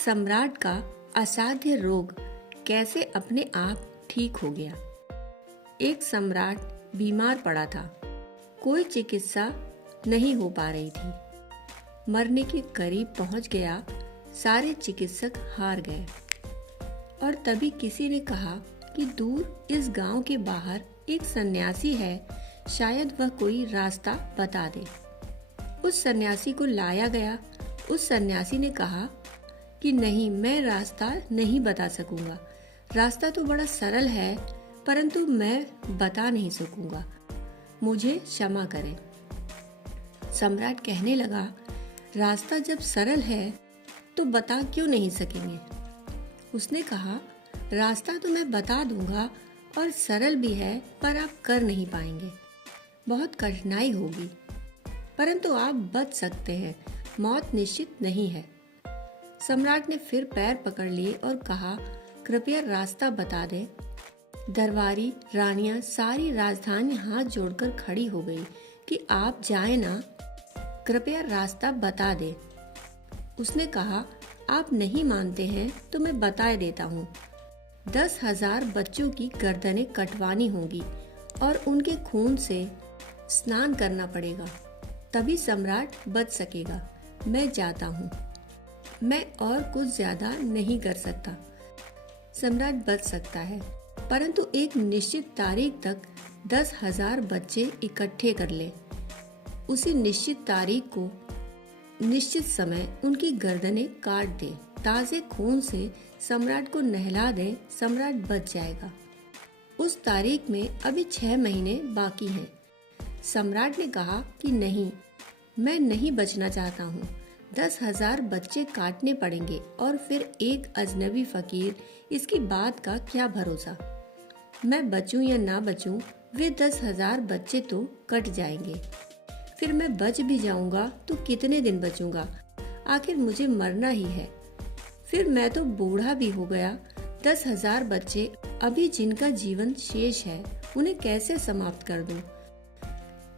सम्राट का असाध्य रोग कैसे अपने आप ठीक हो गया। एक सम्राट बीमार पड़ा था। कोई चिकित्सा नहीं हो पा रही थी। मरने के करीब पहुंच गया। सारे चिकित्सक हार गए और तभी किसी ने कहा कि दूर इस गांव के बाहर एक सन्यासी है, शायद वह कोई रास्ता बता दे। उस सन्यासी को लाया गया। उस सन्यासी ने कहा कि नहीं, मैं रास्ता नहीं बता सकूंगा। रास्ता तो बड़ा सरल है, परंतु मैं बता नहीं सकूंगा। मुझे क्षमा करें। सम्राट कहने लगा, रास्ता जब सरल है तो बता क्यों नहीं सकेंगे। उसने कहा, रास्ता तो मैं बता दूंगा और सरल भी है, पर आप कर नहीं पाएंगे। बहुत कठिनाई होगी, परंतु आप बच सकते हैं। मौत निश्चित नहीं है। सम्राट ने फिर पैर पकड़ लिए और कहा, कृपया रास्ता बता दें। दरबारी रानियां सारी राजधानी हाथ जोड़कर खड़ी हो गई कि आप जाएं ना, कृपया रास्ता बता दें। उसने कहा, आप नहीं मानते हैं तो मैं बता देता हूँ। 10,000 बच्चों की गर्दनें कटवानी होंगी और उनके खून से स्नान करना पड़ेगा, तभी सम्राट बच सकेगा। मैं जाता हूँ। मैं और कुछ ज्यादा नहीं कर सकता। सम्राट बच सकता है, परंतु एक निश्चित तारीख तक 10,000 बच्चे इकट्ठे कर ले। उसी निश्चित तारीख को निश्चित समय उनकी गर्दनें काट दे। ताजे खून से सम्राट को नहला दे। सम्राट बच जाएगा। उस तारीख में अभी 6 महीने बाकी हैं। सम्राट ने कहा कि नहीं, मैं नहीं बचना चाहता हूँ। 10,000 बच्चे काटने पड़ेंगे और फिर एक अजनबी फकीर, इसकी बात का क्या भरोसा। मैं बचूं या ना बचूं, वे 10,000 बच्चे तो कट जाएंगे। फिर मैं बच भी जाऊंगा तो कितने दिन बचूंगा, आखिर मुझे मरना ही है। फिर मैं तो बूढ़ा भी हो गया। 10,000 बच्चे अभी जिनका जीवन शेष है, उन्हें कैसे समाप्त कर दूं।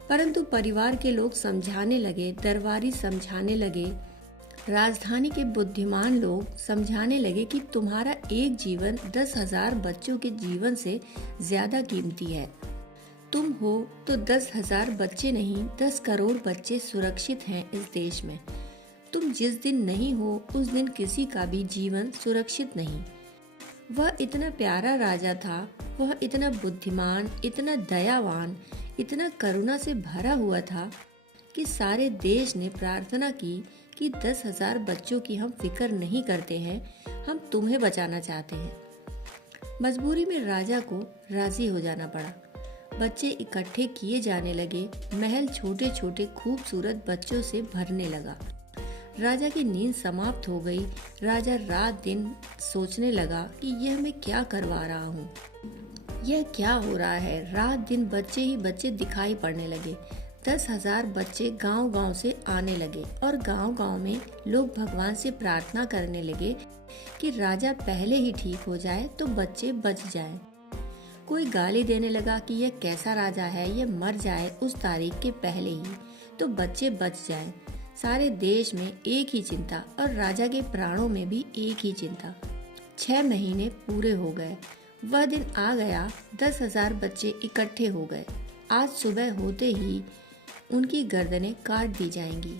परंतु परिवार के लोग समझाने लगे, दरबारी समझाने लगे, राजधानी के बुद्धिमान लोग समझाने लगे कि तुम्हारा एक जीवन 10,000 बच्चों के जीवन से ज्यादा कीमती है। तुम हो तो 10,000 बच्चे नहीं, 10 करोड़ बच्चे सुरक्षित हैं इस देश में। तुम जिस दिन नहीं हो, उस दिन किसी का भी जीवन सुरक्षित नहीं। वह इतना प्यारा राजा था, वह इतना बुद्धिमान, इतना दयावान, इतना करुणा से भरा हुआ था कि सारे देश ने प्रार्थना की कि 10,000 बच्चों की हम फिक्र नहीं करते हैं, हम तुम्हें बचाना चाहते हैं। मजबूरी में राजा को राजी हो जाना पड़ा। बच्चे इकट्ठे किए जाने लगे। महल छोटे छोटे खूबसूरत बच्चों से भरने लगा। राजा की नींद समाप्त हो गई। राजा रात दिन सोचने लगा कि यह मैं क्या करवा रहा हूँ, यह क्या हो रहा है। रात दिन बच्चे ही बच्चे दिखाई पड़ने लगे। 10,000 बच्चे गांव गांव से आने लगे और गांव गांव में लोग भगवान से प्रार्थना करने लगे कि राजा पहले ही ठीक हो जाए तो बच्चे बच जाएं। कोई गाली देने लगा कि यह कैसा राजा है, यह मर जाए उस तारीख के पहले ही तो बच्चे बच जाएं। सारे देश में एक ही चिंता और राजा के प्राणों में भी एक ही चिंता। 6 महीने पूरे हो गए। वह दिन आ गया। 10,000 बच्चे इकट्ठे हो गए। आज सुबह होते ही उनकी गर्दनें काट दी जाएंगी।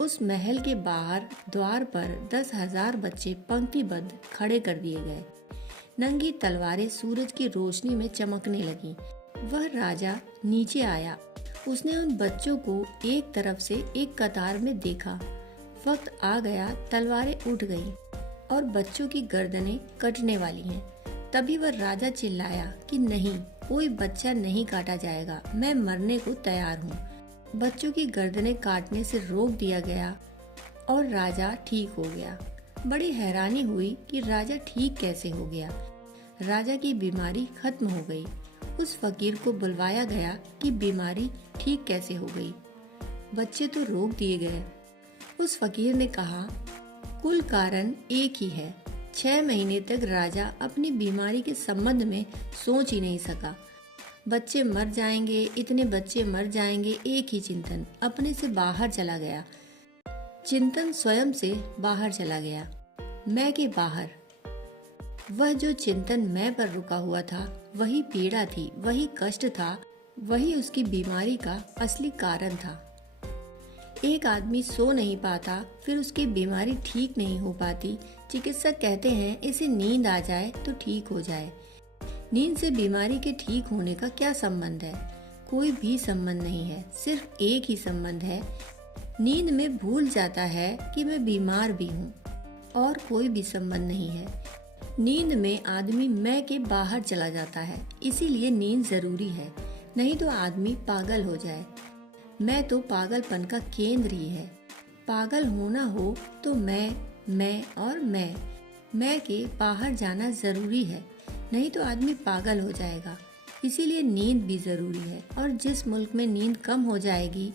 उस महल के बाहर द्वार पर 10,000 बच्चे पंक्तिबद्ध खड़े कर दिए गए। नंगी तलवारें सूरज की रोशनी में चमकने लगीं। वह राजा नीचे आया। उसने उन बच्चों को एक तरफ से एक कतार में देखा। वक्त आ गया, तलवारें उठ गईं और बच्चों की गर्दनें कटने वाली हैं। तभी वह राजा चिल्लाया कि नहीं, कोई बच्चा नहीं काटा जाएगा, मैं मरने को तैयार हूँ। बच्चों की गर्दनें काटने से रोक दिया गया और राजा ठीक हो गया। बड़ी हैरानी हुई कि राजा ठीक कैसे हो गया। राजा की बीमारी खत्म हो गई। उस फकीर को बुलवाया गया कि बीमारी ठीक कैसे हो गई। बच्चे तो रोक दिए गए। उस फकीर ने कहा, कुल कारण एक ही है। 6 महीने तक राजा अपनी बीमारी के संबंध में सोच ही नहीं सका। बच्चे मर जाएंगे, इतने बच्चे मर जाएंगे, एक ही चिंतन अपने से बाहर चला गया। चिंतन स्वयं से बाहर चला गया। मैं के बाहर। वह जो चिंतन मैं पर रुका हुआ था, वही पीड़ा थी, वही कष्ट था, वही उसकी बीमारी का असली कारण था। एक आदमी सो नहीं पाता, फिर उसकी बीमारी ठीक नहीं हो पाती। चिकित्सक कहते हैं इसे नींद आ जाए तो ठीक हो जाए। नींद से बीमारी के ठीक होने का क्या संबंध है? कोई भी संबंध नहीं है, सिर्फ एक ही संबंध है। नींद में भूल जाता है कि मैं बीमार भी हूँ, और कोई भी संबंध नहीं है। नींद में आदमी मैं के बाहर चला जाता है, इसीलिए नींद जरूरी है, नहीं तो आदमी पागल हो जाए। मैं तो पागलपन का केंद्र ही है। पागल होना हो तो मैं और मैं के बाहर जाना जरूरी है, नहीं तो आदमी पागल हो जाएगा। इसीलिए नींद भी जरूरी है। और जिस मुल्क में नींद कम हो जाएगी,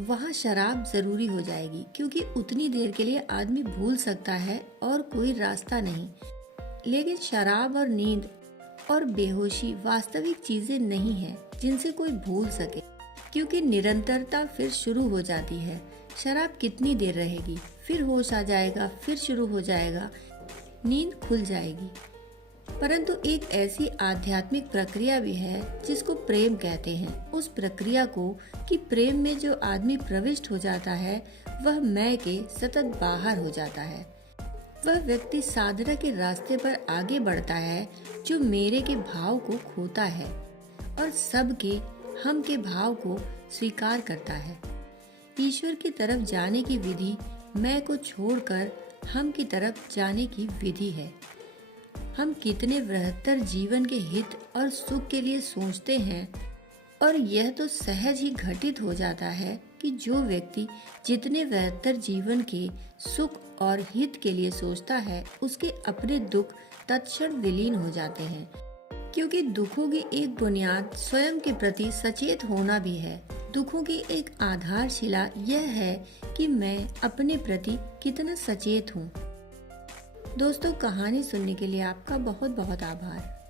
वहाँ शराब जरूरी हो जाएगी, क्योंकि उतनी देर के लिए आदमी भूल सकता है और कोई रास्ता नहीं। लेकिन शराब और नींद और बेहोशी वास्तविक चीजें नहीं है जिनसे कोई भूल सके, क्योंकि निरंतरता फिर शुरू हो जाती है। शराब कितनी देर रहेगी, फिर होश आ जाएगा, फिर शुरू हो जाएगा, नींद खुल जाएगी। परंतु एक ऐसी आध्यात्मिक प्रक्रिया भी है जिसको प्रेम कहते हैं। उस प्रक्रिया को कि प्रेम में जो आदमी प्रविष्ट हो जाता है, वह मैं के सतत बाहर हो जाता है। वह व्यक्ति साधना के रास्ते पर आगे बढ़ता है जो मेरे के भाव को खोता है और सब के हम के भाव को स्वीकार करता है। ईश्वर की तरफ जाने की विधि मैं को छोड़कर हम की तरफ जाने की विधि है। हम कितने बृहत्तर जीवन के हित और सुख के लिए सोचते हैं, और यह तो सहज ही घटित हो जाता है कि जो व्यक्ति जितने बृहत्तर जीवन के सुख और हित के लिए सोचता है, उसके अपने दुख तत्क्षण विलीन हो जाते हैं। क्योंकि दुखों की एक बुनियाद स्वयं के प्रति सचेत होना भी है। दुखों की एक आधारशिला यह है कि मैं अपने प्रति कितना सचेत हूँ। दोस्तों, कहानी सुनने के लिए आपका बहुत बहुत आभार।